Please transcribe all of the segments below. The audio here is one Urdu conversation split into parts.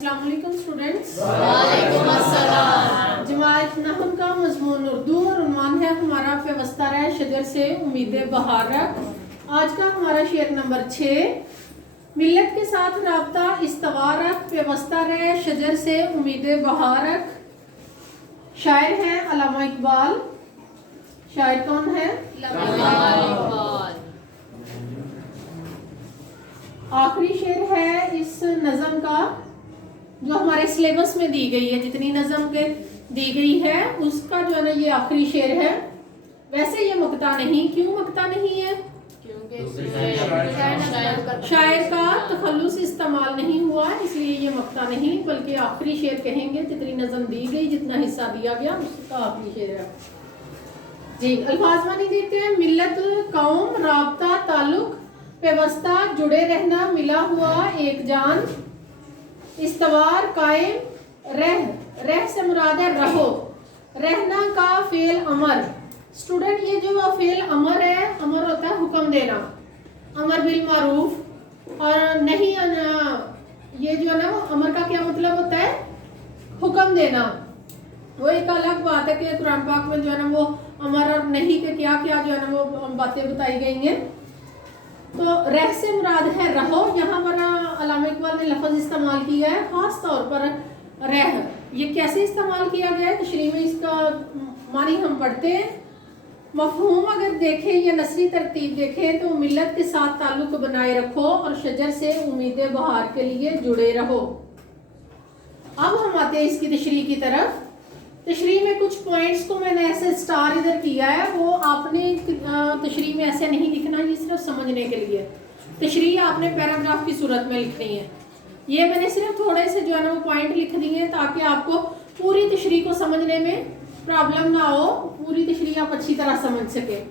السلام علیکم اسٹوڈینٹس۔ وعلیکم السلام۔ جماعت نحو کا مضمون اردو اور عنوان ہے ہمارا پیوستہ رہ شجر سے امید بہار رکھ۔ آج کا ہمارا شعر نمبر 6، ملت کے ساتھ رابطہ استوا رکھ پیوستہ رہ شجر سے امید بہار رکھ۔ شاعر ہیں علامہ اقبال۔ شاعر کون ہے؟ علامہ اقبال۔ آخری شعر ہے اس نظم کا جو ہمارے سلیبس میں دی گئی ہے، جتنی نظم کے دی گئی ہے اس کا جو ہے نا یہ آخری شعر ہے۔ ویسے یہ مقطع نہیں، کیوں مقطع نہیں ہے؟ شاعر کا تخلص استعمال نہیں ہوا اس لیے یہ مقطع نہیں، بلکہ آخری شعر کہیں گے۔ جتنی نظم دی گئی، جتنا حصہ دیا گیا اس کا آخری شعر ہے۔ جی الفاظ معنی دیتے ہیں۔ ملت، قوم، رابطہ، تعلق، پیوستہ، جڑے رہنا، ملا ہوا، ایک جان، استوار، قائم، رہ سے مراد ہے رہو، رہنا کا فعل امر۔ اسٹوڈنٹ یہ جو فعل امر ہے، امر ہوتا ہے حکم دینا، امر بالمعروف، اور نہیں یہ جو ہے نا وہ امر کا کیا مطلب ہوتا ہے؟ حکم دینا۔ وہ ایک الگ بات ہے کہ قرآن پاک میں جو ہے نا وہ امر اور نہیں کے کیا کیا جو ہے نا وہ باتیں بتائی گئی ہیں۔ تو رہ سے مراد ہے رہو۔ یہاں پر علامہ اقبال نے لفظ استعمال کیا ہے خاص طور پر رہ۔ یہ کیسے استعمال کیا گیا ہے؟ تشریح میں اس کا معنی ہم پڑھتے ہیں۔ مفہوم اگر دیکھیں یا نثری ترتیب دیکھیں تو ملت کے ساتھ تعلق بنائے رکھو اور شجر سے امید بہار کے لیے جڑے رہو۔ اب ہم آتے ہیں اس کی تشریح کی طرف۔ تشریح میں کچھ پوائنٹس کو میں نے ایسے سٹار ادھر کیا ہے، وہ آپ نے تشریح میں ایسے نہیں لکھنا، یہ صرف سمجھنے کے لیے۔ تشریح آپ نے پیراگراف کی صورت میں لکھنی ہے۔ یہ میں نے صرف تھوڑے سے جو ہے نا وہ پوائنٹ لکھ دیے ہیں تاکہ آپ کو پوری تشریح کو سمجھنے میں پرابلم نہ ہو، پوری تشریح آپ اچھی طرح سمجھ سکے۔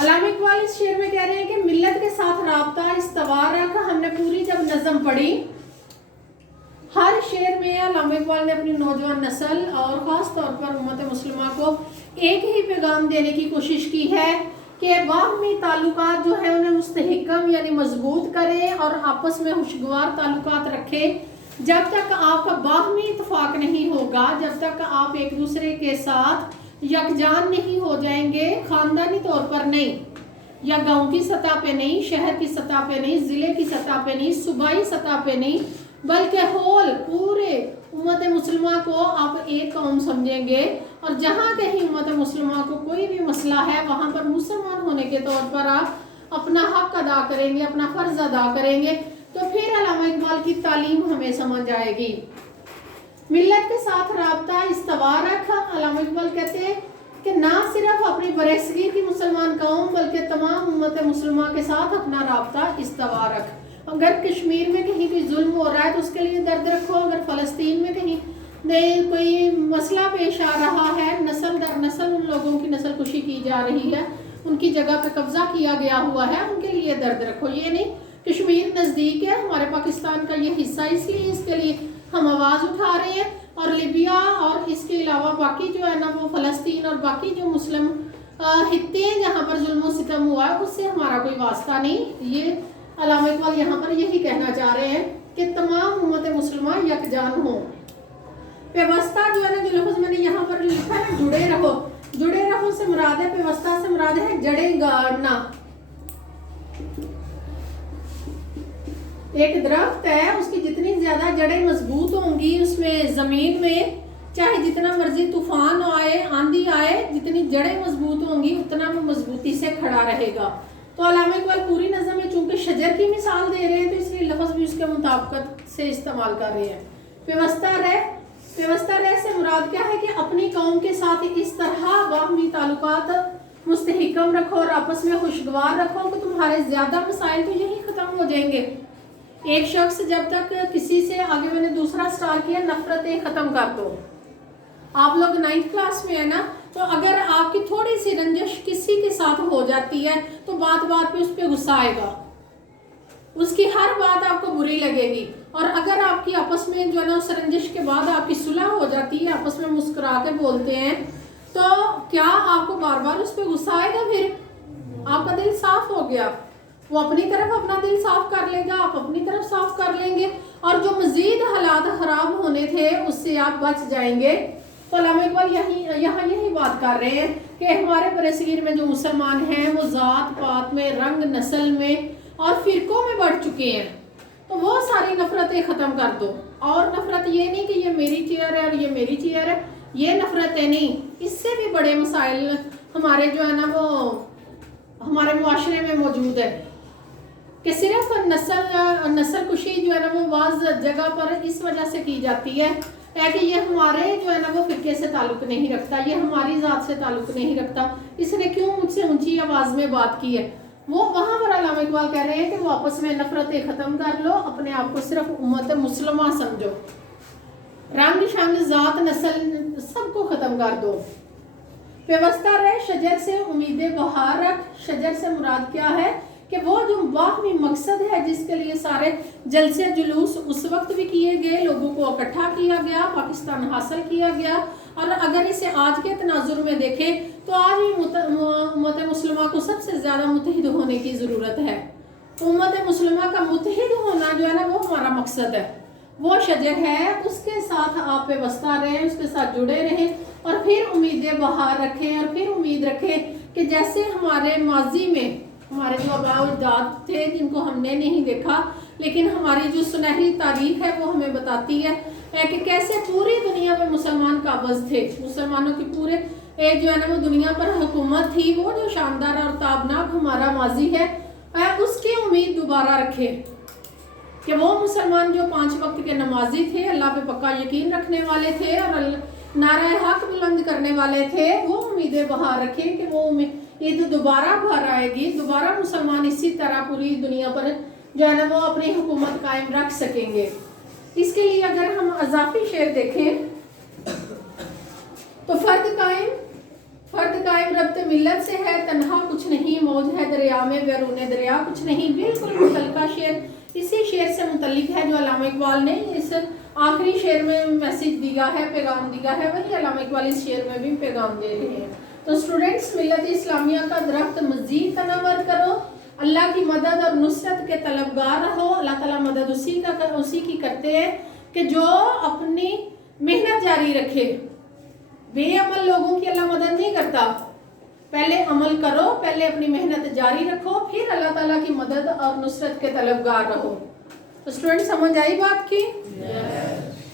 علامہ اقبال اس شعر میں کہہ رہے ہیں کہ ملت کے ساتھ رابطہ استوا رکھ۔ ہم نے پوری جب نظم پڑھی، ہر شعر میں علامہ اقبال نے اپنی نوجوان نسل اور خاص طور پر امت مسلمہ کو ایک ہی پیغام دینے کی کوشش کی ہے کہ باہمی تعلقات جو ہے انہیں مستحکم یعنی مضبوط کرے اور آپس میں خوشگوار تعلقات رکھے۔ جب تک آپ کا باہمی اتفاق نہیں ہوگا، جب تک آپ ایک دوسرے کے ساتھ یکجان نہیں ہو جائیں گے، خاندانی طور پر نہیں، یا گاؤں کی سطح پہ نہیں، شہر کی سطح پہ نہیں، ضلع کی سطح پہ نہیں، صوبائی سطح پہ نہیں، بلکہ پورے امت مسلمہ کو آپ ایک قوم سمجھیں گے، اور جہاں کہیں امت مسلمہ کو کوئی بھی مسئلہ ہے وہاں پر مسلمان ہونے کے طور پر آپ اپنا حق ادا کریں گے، اپنا فرض ادا کریں گے، تو پھر علامہ اقبال کی تعلیم ہمیں سمجھ آئے گی۔ ملت کے ساتھ رابطہ استوا رکھ۔ علامہ اقبال کہتے ہیں کہ نہ صرف اپنی برصغیر کی مسلمان قوم بلکہ تمام امت مسلمہ کے ساتھ اپنا رابطہ استوا رکھ۔ اگر کشمیر میں کہیں کوئی ظلم ہو رہا ہے تو اس کے لیے درد رکھو، اگر فلسطین میں کہیں کوئی مسئلہ پیش آ رہا ہے، نسل در نسل ان لوگوں کی نسل کشی کی جا رہی ہے، ان کی جگہ پہ قبضہ کیا گیا ہوا ہے، ان کے لیے درد رکھو۔ یہ نہیں کشمیر نزدیک ہے، ہمارے پاکستان کا یہ حصہ، اس لیے اس کے لیے ہم آواز اٹھا رہے ہیں، اور لیبیا اور اس کے علاوہ باقی جو ہے نا وہ فلسطین اور باقی جو مسلم خطے ہیں جہاں پر ظلم و ستم ہوا ہے اس سے ہمارا کوئی واسطہ نہیں۔ یہ علامہ اقبال یہاں پر یہی کہنا چاہ رہے ہیں کہ تمام امت مسلمہ یکجان ہوں۔ پیوستہ جو ہے نا جو لفظ میں نے یہاں پر لکھا ہے جڑے رہو، جڑے رہو سے مراد ہے، پیوستہ سے مراد ہے جڑیں گاڑنا۔ ایک درخت ہے، اس کی جتنی زیادہ جڑیں مضبوط ہوں گی اس میں زمین میں، چاہے جتنا مرضی طوفان آئے، آندھی آئے، جتنی جڑیں مضبوط ہوں گی اتنا وہ مضبوطی سے کھڑا رہے گا۔ تو علامہ اقبال پوری نظم میں چونکہ شجر کی مثال دے رہے ہیں تو اس لیے لفظ بھی اس کے مطابقت سے استعمال کر رہے ہیں۔ پیوستہ رہ سے مراد کیا ہے کہ اپنی قوم کے ساتھ اس طرح باہمی تعلقات مستحکم رکھو اور آپس میں خوشگوار رکھو کہ تمہارے زیادہ مسائل تو یہی ختم ہو جائیں گے۔ ایک شخص جب تک کسی سے، آگے میں نے دوسرا سٹار کیا، نفرتیں ختم کر دو۔ آپ لوگ 9th کلاس میں ہے نا، تو اگر آپ کی تھوڑی سی رنجش کسی کے ساتھ ہو جاتی ہے تو بات بات پہ اس پہ غصہ آئے گا، اس کی ہر بات آپ کو بری لگے گی، اور اگر آپ کی آپس میں جو ہے نا اس رنجش کے بعد آپ کی صلح ہو جاتی ہے، آپس میں مسکرا کے بولتے ہیں، تو کیا آپ کو بار بار اس پہ غصہ آئے گا؟ پھر آپ کا دل صاف ہو گیا۔ وہ اپنی طرف اپنا دل صاف کر لے گا, آپ اپنی طرف صاف کر لیں گے, اور جو مزید حالات خراب ہونے تھے اس سے آپ بچ جائیں گے. تو علامہ اقبال یہاں یہی بات کر رہے ہیں کہ ہمارے برصغیر میں جو مسلمان ہیں وہ ذات پات میں, رنگ نسل میں اور فرقوں میں بڑھ چکے ہیں. تو وہ ساری نفرتیں ختم کر دو. اور نفرت یہ نہیں کہ یہ میری چیئر ہے اور یہ میری چیئر ہے, یہ نفرتیں نہیں, اس سے بھی بڑے مسائل ہمارے جو ہے نا وہ ہمارے معاشرے میں موجود ہے کہ صرف نسل کشی جو ہے نا وہ بعض جگہ پر اس وجہ سے کی جاتی ہے کہ یہ ہمارے جو ہے نا وہ فرقے سے تعلق نہیں رکھتا, یہ ہماری ذات سے تعلق نہیں رکھتا, اس نے کیوں مجھ سے اونچی آواز میں بات کی ہے. وہ وہاں پر علامہ اقبال کہہ رہے ہیں کہ وہ آپس میں نفرتیں ختم کر لو, اپنے آپ کو صرف امت مسلمہ سمجھو, رنگ شنگ ذات نسل سب کو ختم کر دو. پیوستہ رہے شجر سے امید بہار رکھ. شجر سے مراد کیا ہے کہ وہ جو باہمی مقصد ہے جس کے لیے سارے جلسے جلوس اس وقت بھی کیے گئے, لوگوں کو اکٹھا کیا گیا, پاکستان حاصل کیا گیا, اور اگر اسے آج کے تناظر میں دیکھیں تو آج بھی امت مسلمہ کو سب سے زیادہ متحد ہونے کی ضرورت ہے. امت مسلمہ کا متحد ہونا جو ہے نا وہ ہمارا مقصد ہے. وہ شجر ہے, اس کے ساتھ آپ پیوستہ رہیں, اس کے ساتھ جڑے رہیں, اور پھر امیدیں بہار رکھیں, اور پھر امید رکھیں کہ جیسے ہمارے ماضی میں ہمارے جو آباء و اجداد تھے جن کو ہم نے نہیں دیکھا, لیکن ہماری جو سنہری تاریخ ہے وہ ہمیں بتاتی ہے کہ کیسے پوری دنیا میں مسلمان قابض تھے, مسلمانوں کی پورے جو ہے نا وہ دنیا پر حکومت تھی. وہ جو شاندار اور تابناک ہمارا ماضی ہے اس کی امید دوبارہ رکھے کہ وہ مسلمان جو 5 وقت کے نمازی تھے, اللہ پہ پکا یقین رکھنے والے تھے اور نعرہ حق بلند کرنے والے تھے, وہ امیدیں بہار رکھیں کہ وہ عید دوبارہ بھر آئے گی, دوبارہ مسلمان اسی طرح پوری دنیا پر جو ہے نا وہ اپنی حکومت قائم رکھ سکیں گے. اس کے لیے اگر ہم اضافی شعر دیکھیں تو فرد قائم ربط ملت سے ہے, تنہا کچھ نہیں, موج ہے دریا میں بیرون دریا کچھ نہیں. بالکل متعلقہ شعر اسی شعر سے متعلق ہے جو علامہ اقبال نے اس آخری شعر میں میسیج دیا ہے, پیغام دیا ہے, وہی علامہ اقبال اس شعر میں بھی پیغام دے رہے ہیں. تو اسٹوڈنٹس, ملت اسلامیہ کا درخت مزید تنور کرو, اللہ کی مدد اور نصرت کے طلبگار رہو. اللہ تعالیٰ مدد اسی کی کرتے ہیں کہ جو اپنی محنت جاری رکھے. بے عمل لوگوں کی اللہ مدد نہیں کرتا. پہلے عمل کرو, پہلے اپنی محنت جاری رکھو, پھر اللہ تعالیٰ کی مدد اور نصرت کے طلبگار رہو. تو اسٹوڈنٹ سمجھ آئی بات کی؟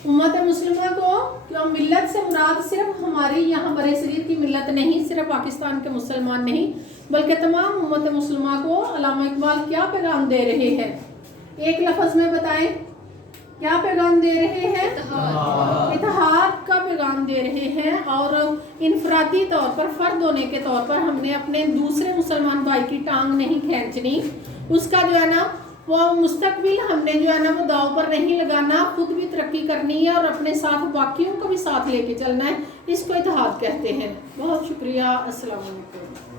امت مسلمہ کو کیوں ملت سے مراد صرف ہماری یہاں برصغیر کی ملت نہیں, صرف پاکستان کے مسلمان نہیں, بلکہ تمام امت مسلمہ کو علامہ اقبال کیا پیغام دے رہے ہیں؟ ایک لفظ میں بتائیں کیا پیغام دے رہے ہیں؟ اتحاد کا پیغام دے رہے ہیں. اور انفرادی طور پر, فرد ہونے کے طور پر ہم نے اپنے دوسرے مسلمان بھائی کی ٹانگ نہیں کھینچنی, اس کا جو ہے نا وہ مستقبل ہم نے جو ہے نا وہ داؤ پر نہیں لگانا, خود بھی ترقی کرنی ہے اور اپنے ساتھ باقیوں کو بھی ساتھ لے کے چلنا ہے. اس کو اتحاد کہتے ہیں. بہت شکریہ. السلام علیکم.